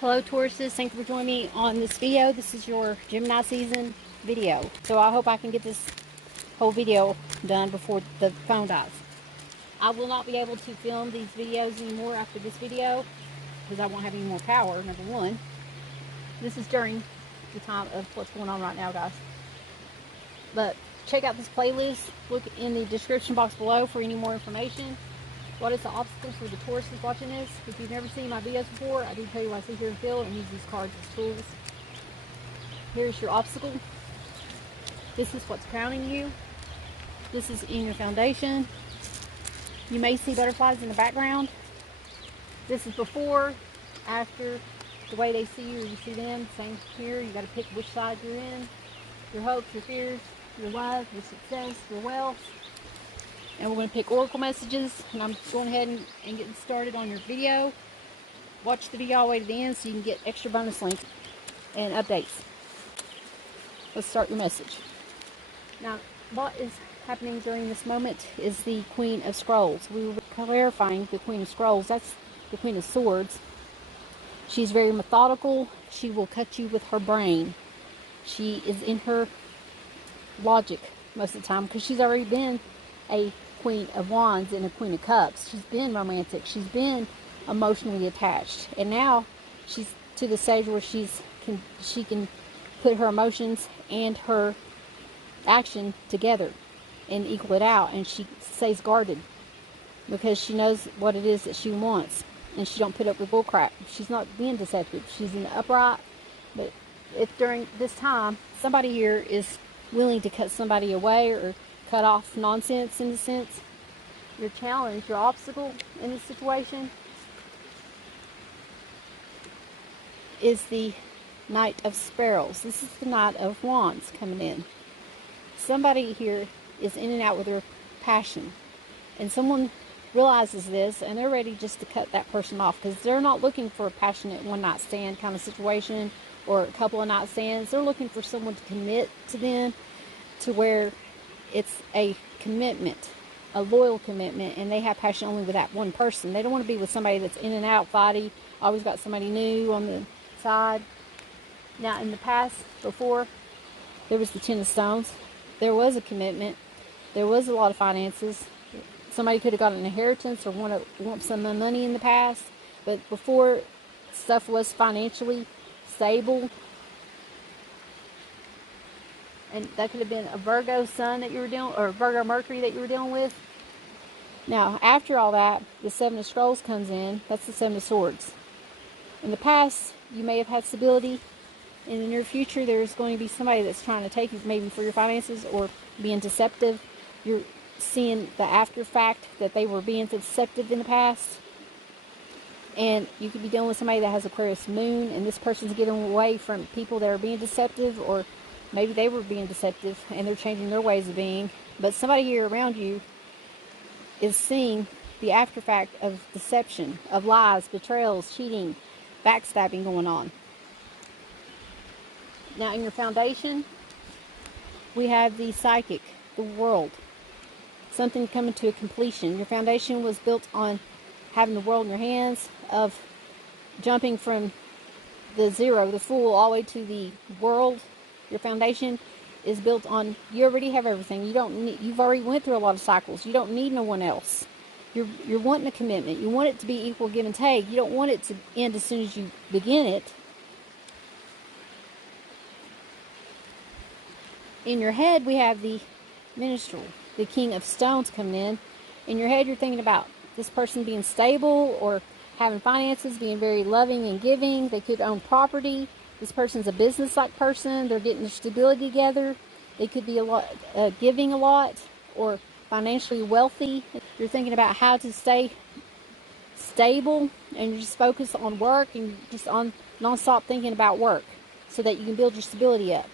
Hello Tauruses, thank you for joining me on this video. This is your Gemini season video. So I hope I can get this whole video done before the phone dies. I will not be able to film these videos anymore after this video because I won't have any more power, number one. This is during the time of what's going on right now, guys. But check out this playlist. Look in the description box below for any more information. What is the obstacles for the Tauruses watching this? If you've never seen my videos before, I do tell you what I see here and feel and use these cards as tools. Here's your obstacle. This is what's crowning you. This is in your foundation. You may see butterflies in the background. This is before, after, the way they see you or you see them. Same here. You got to pick which side you're in. Your hopes, your fears, your love, your success, your wealth. And we're going to pick oracle messages, and I'm going ahead and getting started on your video. Watch the video all the way to the end so you can get extra bonus links and updates. Let's start your message. Now, what is happening during this moment is the Queen of Scrolls. We were clarifying the Queen of Scrolls. That's the Queen of Swords. She's very methodical. She will cut you with her brain. She is in her logic most of the time because she's already been a Queen of Wands and a Queen of Cups. She's been romantic. She's been emotionally attached. And now she's to the stage where she can put her emotions and her action together and equal it out. And she stays guarded because she knows what it is that she wants. And she don't put up with bullcrap. She's not being deceptive. She's in the upright. But if during this time, somebody here is willing to cut somebody away or cut off nonsense in a sense, your challenge, your obstacle in this situation is the Knight of Sparrows. This is the Knight of Wands coming in. Somebody here is in and out with their passion, and someone realizes this and they're ready just to cut that person off because they're not looking for a passionate one night stand kind of situation or a couple of night stands. They're looking for someone to commit to them to where it's a commitment, a loyal commitment, and they have passion only with that one person. They don't want to be with somebody that's in and out, fighty, always got somebody new on the side. Now, in the past, before there was the Ten of Stones, there was a commitment. There was a lot of finances. Somebody could have got an inheritance or want some money in the past, but before stuff was financially stable. And that could have been a Virgo sun that you were dealing, or Virgo Mercury that you were dealing with. Now, after all that, the Seven of Scrolls comes in. That's the Seven of Swords. In the past, you may have had stability. In the near future, there's going to be somebody that's trying to take you maybe for your finances or being deceptive. You're seeing the after fact that they were being deceptive in the past. And you could be dealing with somebody that has Aquarius moon, and this person's getting away from people that are being deceptive, or maybe they were being deceptive and they're changing their ways of being. But somebody here around you is seeing the after fact of deception, of lies, betrayals, cheating, backstabbing going on. Now, in your foundation, we have the psychic, the world. Something coming to a completion. Your foundation was built on having the world in your hands, of jumping from the zero, the fool, all the way to the world. Your foundation is built on, you already have everything. You don't need, you've already went through a lot of cycles. You don't need no one else. You're wanting a commitment. You want it to be equal give and take. You don't want it to end as soon as you begin it. In your head, we have the Minstrel, the King of Stones coming in. In your head, you're thinking about this person being stable or having finances, being very loving and giving. They could own property. This person's a business-like person. They're getting their stability together. They could be a lot giving a lot or financially wealthy. You're thinking about how to stay stable, and you're just focused on work and just on non-stop thinking about work so that you can build your stability up.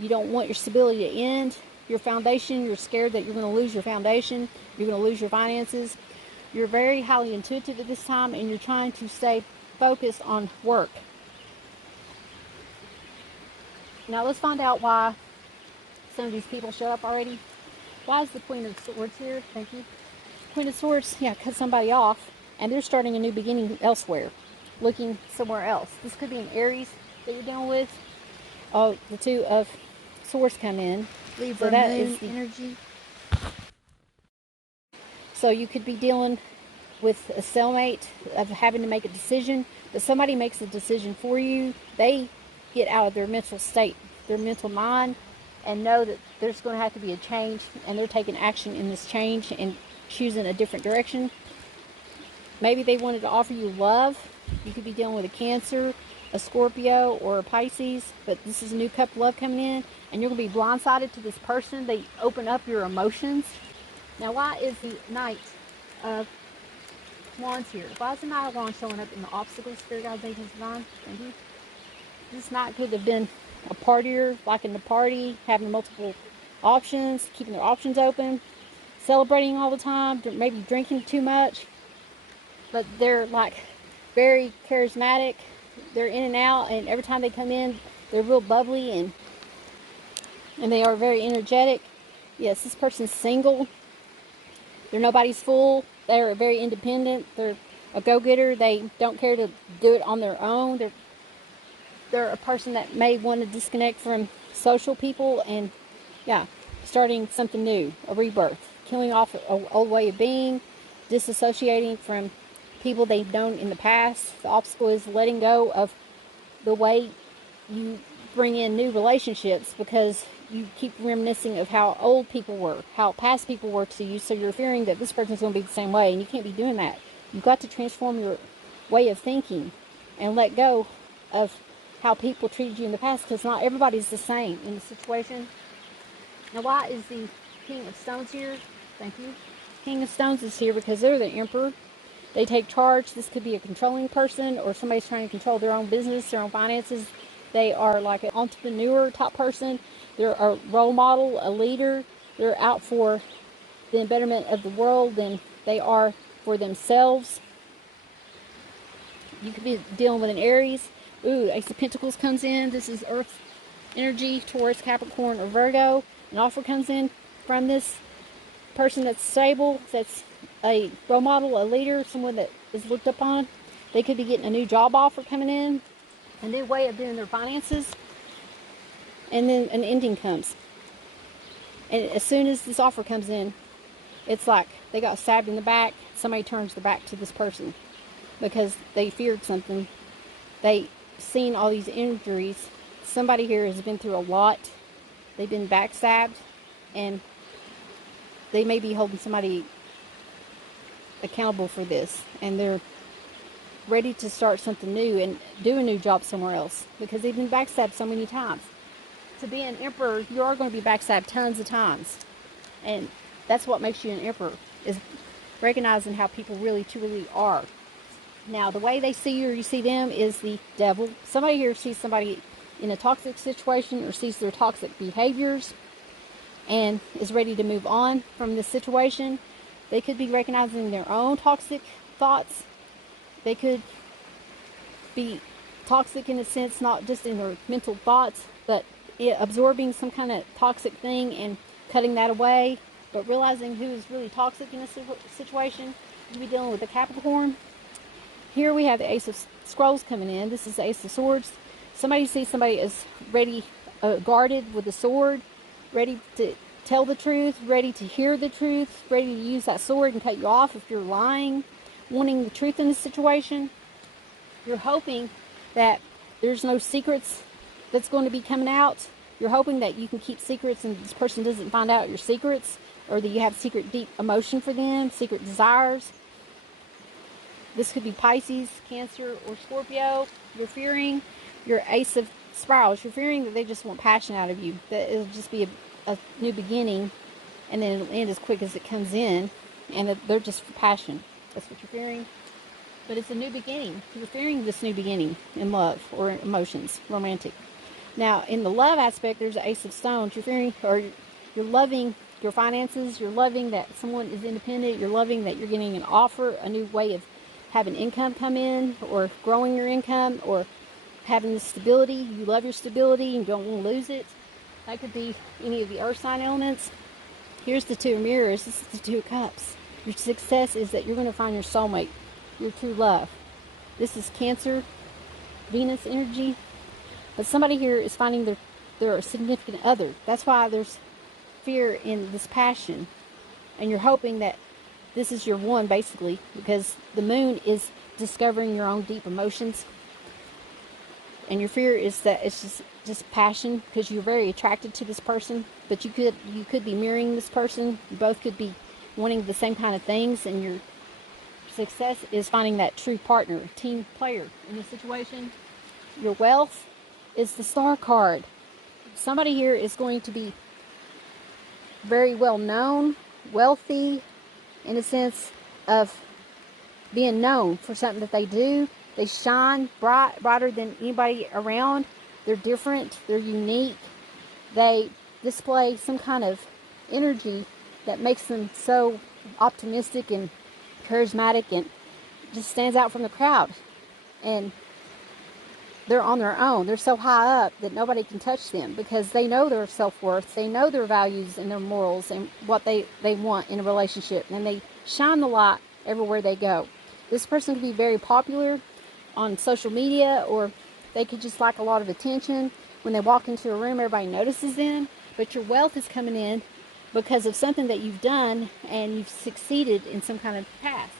You don't want your stability to end. Your foundation, you're scared that you're going to lose your foundation. You're going to lose your finances. You're very highly intuitive at this time, and you're trying to stay focused on work. Now let's find out why some of these people show up already. Why is the Queen of Swords here? Thank you. Queen of Swords, yeah, cut somebody off, and they're starting a new beginning elsewhere. looking somewhere else. This could be an Aries that you're dealing with. Oh, the Two of Swords come in. Libra, so that moon is the energy. So you could be dealing with a cellmate of having to make a decision, but somebody makes a decision for you. They get out of their mental state, their mental mind, and know that there's going to have to be a change, and they're taking action in this change and choosing a different direction. Maybe they wanted to offer you love. You could be dealing with a Cancer, a Scorpio, or a Pisces, but this is a new cup of love coming in, and you're going to be blindsided to this person. They open up your emotions. Now, why is the Knight of Wands here? Why is the Knight of Wands showing up in the obstacles? Spirit guides, agents, divine. Thank you. This Knight could have been a partier, liking to party, having multiple options, keeping their options open, celebrating all the time, maybe drinking too much. But they're like very charismatic. They're in and out, and every time they come in, they're real bubbly and they are very energetic. Yes, this person's single. They're nobody's fool. They're very independent. They're a go-getter. They don't care to do it on their own. They're a person that may want to disconnect from social people and, yeah, starting something new, a rebirth, killing off an old way of being, disassociating from people they've known in the past. The obstacle is letting go of the way you bring in new relationships, because you keep reminiscing of how old people were, how past people were to you, so you're fearing that this person's going to be the same way, and you can't be doing that. You've got to transform your way of thinking and let go of how people treated you in the past, because not everybody's the same in the situation. Now, why is the King of Stones here? Thank you. King of Stones is here because they're the Emperor. They take charge. This could be a controlling person, or somebody's trying to control their own business, their own finances. They are like an entrepreneur type person. They're a role model, a leader. They're out for the betterment of the world than they are for themselves. You could be dealing with an Aries. Ooh, Ace of Pentacles comes in. This is Earth energy, Taurus, Capricorn, or Virgo. An offer comes in from this person that's stable, that's a role model, a leader, someone that is looked upon. They could be getting a new job offer coming in, a new way of doing their finances, and then an ending comes. And as soon as this offer comes in, it's like they got stabbed in the back. Somebody turns their back to this person because they feared something. They seen all these injuries. Somebody here has been through a lot. They've been backstabbed, and they may be holding somebody accountable for this, and they're ready to start something new and do a new job somewhere else because they've been backstabbed so many times. To be an emperor, you are going to be backstabbed tons of times, and that's what makes you an emperor, is recognizing how people really truly are. Now, the way they see you or you see them is the devil. Somebody here sees somebody in a toxic situation or sees their toxic behaviors and is ready to move on from this situation. They could be recognizing their own toxic thoughts. They could be toxic in a sense, not just in their mental thoughts, but absorbing some kind of toxic thing and cutting that away, but realizing who is really toxic in this situation. You could be dealing with a Capricorn. Here we have the Ace of Scrolls coming in. This is the Ace of Swords. Somebody sees somebody as ready, guarded with a sword, ready to tell the truth, ready to hear the truth, ready to use that sword and cut you off if you're lying, wanting the truth in this situation. You're hoping that there's no secrets that's going to be coming out. You're hoping that you can keep secrets and this person doesn't find out your secrets, or that you have secret deep emotion for them, secret desires. This could be Pisces, Cancer, or Scorpio. You're fearing your Ace of Spirals. You're fearing that they just want passion out of you, that it'll just be a new beginning, and then it'll end as quick as it comes in, and that they're just for passion. That's what you're fearing. But it's a new beginning. You're fearing this new beginning in love or emotions, romantic. Now, in the love aspect, there's the Ace of Stones. You're fearing, or you're loving your finances. You're loving that someone is independent. You're loving that you're getting an offer, a new way of having income come in, or growing your income, or having the stability. You love your stability and don't want to lose it. That could be any of the earth sign elements. Here's the Two of Mirrors. This is the Two of Cups. Your success is that you're going to find your soulmate, your true love. This is Cancer, Venus energy. But somebody here is finding their significant other. That's why there's fear in this passion. And you're hoping that this is your one, basically, because the moon is discovering your own deep emotions. And your fear is that it's just passion, because you're very attracted to this person, but you could be mirroring this person. You both could be wanting the same kind of things, and your success is finding that true partner, team player in this situation. Your wealth is the Star card. Somebody here is going to be very well known, wealthy, in a sense of being known for something that they do. They shine brighter than anybody around. They're different. They're unique. They display some kind of energy that makes them so optimistic and charismatic and just stands out from the crowd. And they're on their own. They're so high up that nobody can touch them, because they know their self-worth. They know their values and their morals and what they want in a relationship. And they shine the light everywhere they go. This person could be very popular on social media, or they could just like a lot of attention. When they walk into a room, everybody notices them. But your wealth is coming in because of something that you've done, and you've succeeded in some kind of past.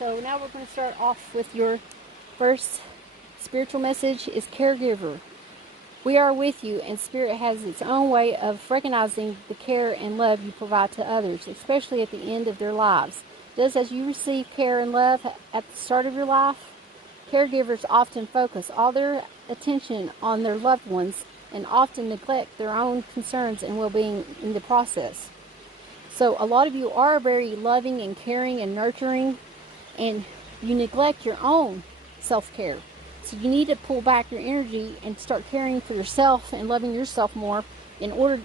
So now we're going to start off with your first spiritual message is caregiver. We are with you, and Spirit has its own way of recognizing the care and love you provide to others, especially at the end of their lives. Just as you receive care and love at the start of your life, caregivers often focus all their attention on their loved ones and often neglect their own concerns and well-being in the process. So a lot of you are very loving and caring and nurturing, and you neglect your own self-care. So you need to pull back your energy and start caring for yourself and loving yourself more in order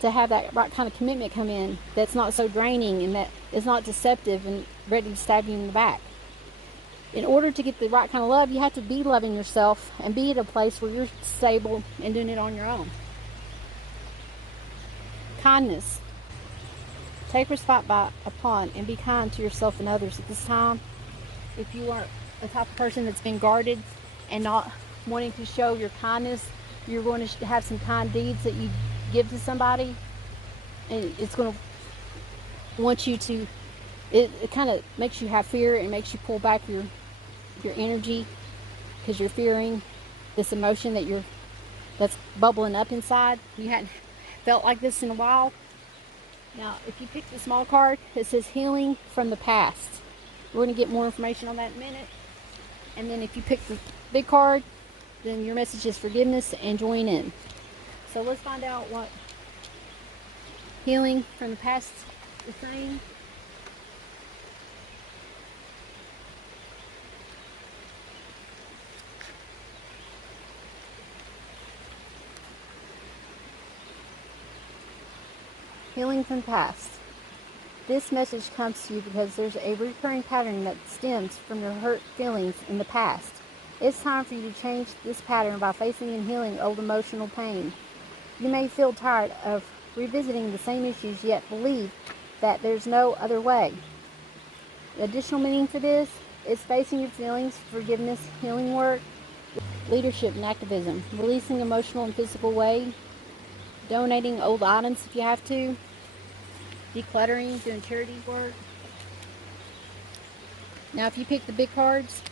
to have that right kind of commitment come in that's not so draining and that is not deceptive and ready to stab you in the back. In order to get the right kind of love, you have to be loving yourself and be at a place where you're stable and doing it on your own. Kindness. Take respect upon and be kind to yourself and others at this time. If you are the type of person that's been guarded and not wanting to show your kindness, you're going to have some kind deeds that you give to somebody, and it's going to want you to, it kind of makes you have fear and makes you pull back your energy, because you're fearing this emotion that's bubbling up inside. You hadn't felt like this in a while. Now, if you pick the small card, it says healing from the past. We're going to get more information on that in a minute. And then if you pick the big card, then your message is forgiveness and join in. So let's find out what healing from the past is saying. Healing from the past. This message comes to you because there's a recurring pattern that stems from your hurt feelings in the past. It's time for you to change this pattern by facing and healing old emotional pain. You may feel tired of revisiting the same issues, yet believe that there's no other way. The additional meaning for this is facing your feelings, forgiveness, healing work, leadership and activism, releasing emotional and physical weight, donating old items if you have to, decluttering, doing charity work. Now if you pick the big cards,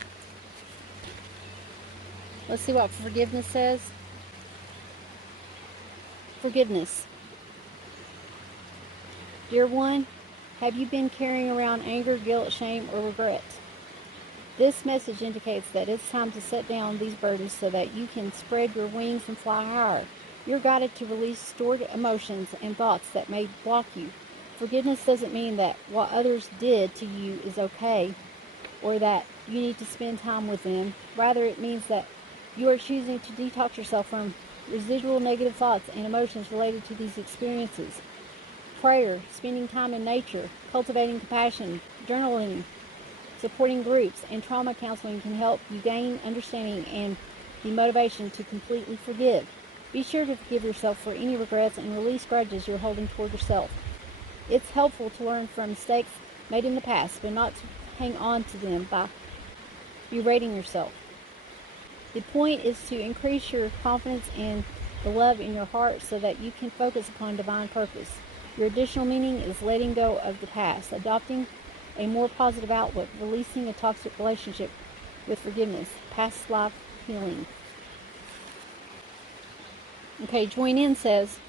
let's see what forgiveness says. Forgiveness. Dear one, have you been carrying around anger, guilt, shame, or regret? This message indicates that it's time to set down these burdens so that you can spread your wings and fly higher. You're guided to release stored emotions and thoughts that may block you. Forgiveness doesn't mean that what others did to you is okay, or that you need to spend time with them. Rather, it means that you are choosing to detox yourself from residual negative thoughts and emotions related to these experiences. Prayer, spending time in nature, cultivating compassion, journaling, supporting groups, and trauma counseling can help you gain understanding and the motivation to completely forgive. Be sure to forgive yourself for any regrets and release grudges you're holding toward yourself. It's helpful to learn from mistakes made in the past, but not to hang on to them by berating yourself. The point is to increase your confidence and the love in your heart so that you can focus upon divine purpose. Your additional meaning is letting go of the past, adopting a more positive outlook, releasing a toxic relationship with forgiveness, past life healing. Okay, Join In says,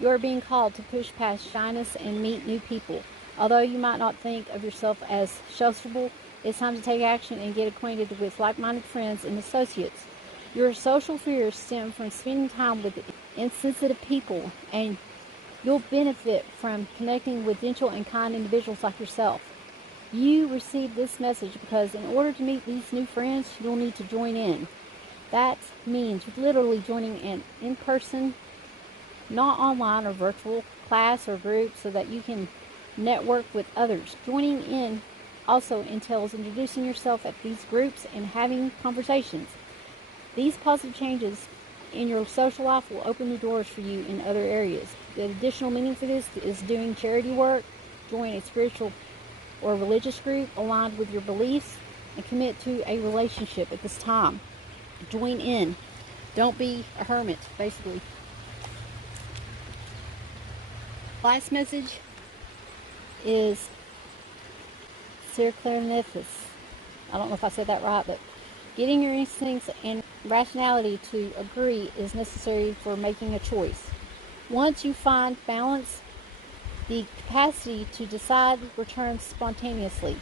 you are being called to push past shyness and meet new people. Although you might not think of yourself as sociable, it's time to take action and get acquainted with like-minded friends and associates. Your social fears stem from spending time with insensitive people, and you'll benefit from connecting with gentle and kind individuals like yourself. You received this message because in order to meet these new friends, you'll need to join in. That means literally joining an in-person, not online or virtual class or group so that you can network with others. Joining in also entails introducing yourself at these groups and having conversations. These positive changes in your social life will open the doors for you in other areas. The additional meaning for this is doing charity work, join a spiritual or religious group aligned with your beliefs, and commit to a relationship at this time. Join in. Don't be a hermit, basically. Last message is Circlarnethus. I don't know if I said that right, but getting your instincts and rationality to agree is necessary for making a choice. Once you find balance, the capacity to decide returns spontaneously.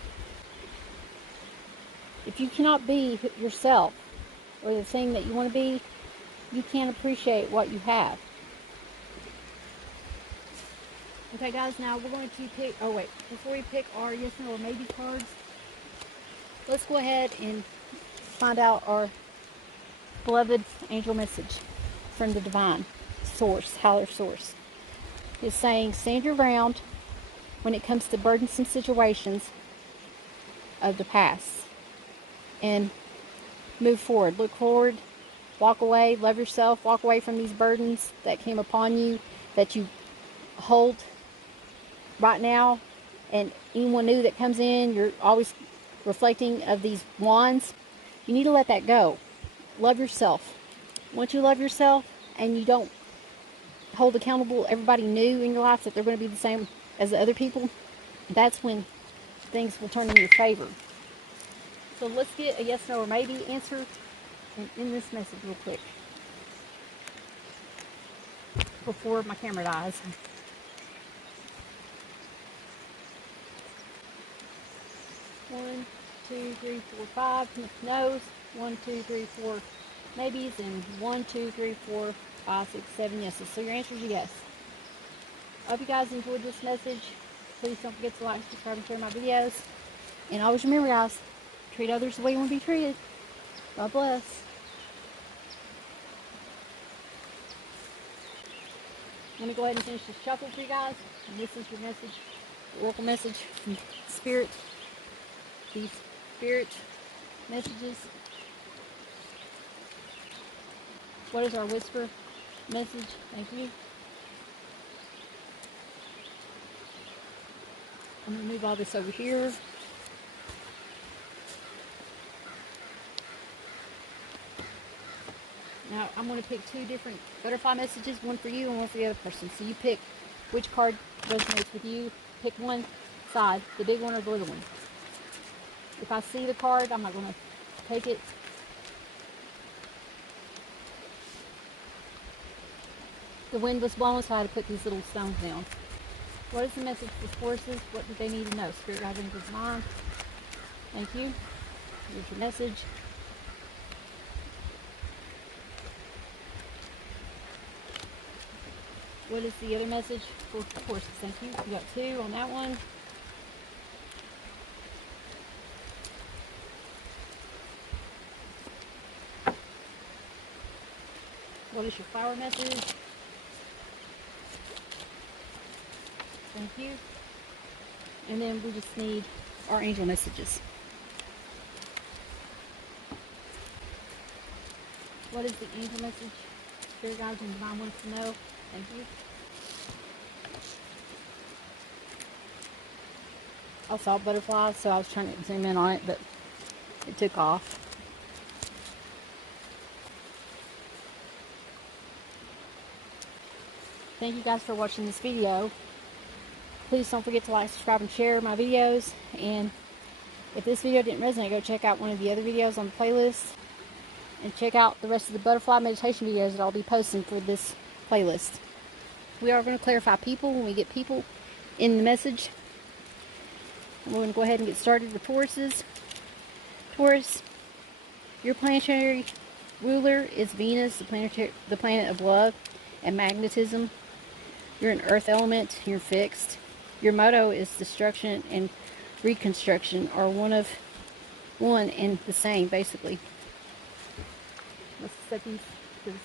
If you cannot be yourself or the thing that you want to be, you can't appreciate what you have. Okay guys, now we're going to pick, before we pick our yes, no, or maybe cards, let's go ahead and find out our beloved angel message from the divine source, higher source. It's saying, stand your ground when it comes to burdensome situations of the past and move forward. Look forward, walk away, love yourself, walk away from these burdens that came upon you, that you hold right now. And anyone new that comes in, you're always reflecting of these wands. You need to let that go. Love yourself. Once you love yourself and you don't hold accountable everybody new in your life that they're going to be the same as the other people, that's when things will turn in your favor. So let's get a yes, no, or maybe answer in this message real quick before my camera dies. One, two, three, four, five no's. 1, 2, 3, 4 maybes, and 1, 2, 3, 4, 5, 6, 7 yeses. So your answer is yes. I hope you guys enjoyed this message. Please don't forget to like, subscribe, and share my videos. And always remember, guys, treat others the way you want to be treated. God bless. Let me go ahead and finish this shuffle for you guys. And this is your message, the oracle message from Spirit. These Spirit messages. What is our whisper message? Thank you. I'm going to move all this over here. Now, I'm going to pick two different butterfly messages, one for you and one for the other person. So you pick which card resonates with you. Pick one side, the big one or the little one. If I see the card, I'm not going to take it. The wind was blowing, so I had to put these little stones down. What is the message for forces? What do they need to know? Spirit, guides, angels, mind. Thank you. Here's your message. What is the other message for forces? Thank you. You got 2 on that one. What is your flower message? Thank you. And then we just need our angel messages. What is the angel message Spirit, guides, and divine wants to know? Thank you. I saw butterflies, so I was trying to zoom in on it, but it took off. Thank you guys for watching this video. Please don't forget to like, subscribe, and share my videos. And if this video didn't resonate, go check out one of the other videos on the playlist. And check out the rest of the butterfly meditation videos that I'll be posting for this playlist. We are going to clarify people when we get people in the message. And we're going to go ahead and get started with Tauruses. Taurus, your planetary ruler is Venus, the planet of love and magnetism. You're an earth element. You're fixed. Your motto is destruction and reconstruction are one and the same, basically. Let's set these to the side.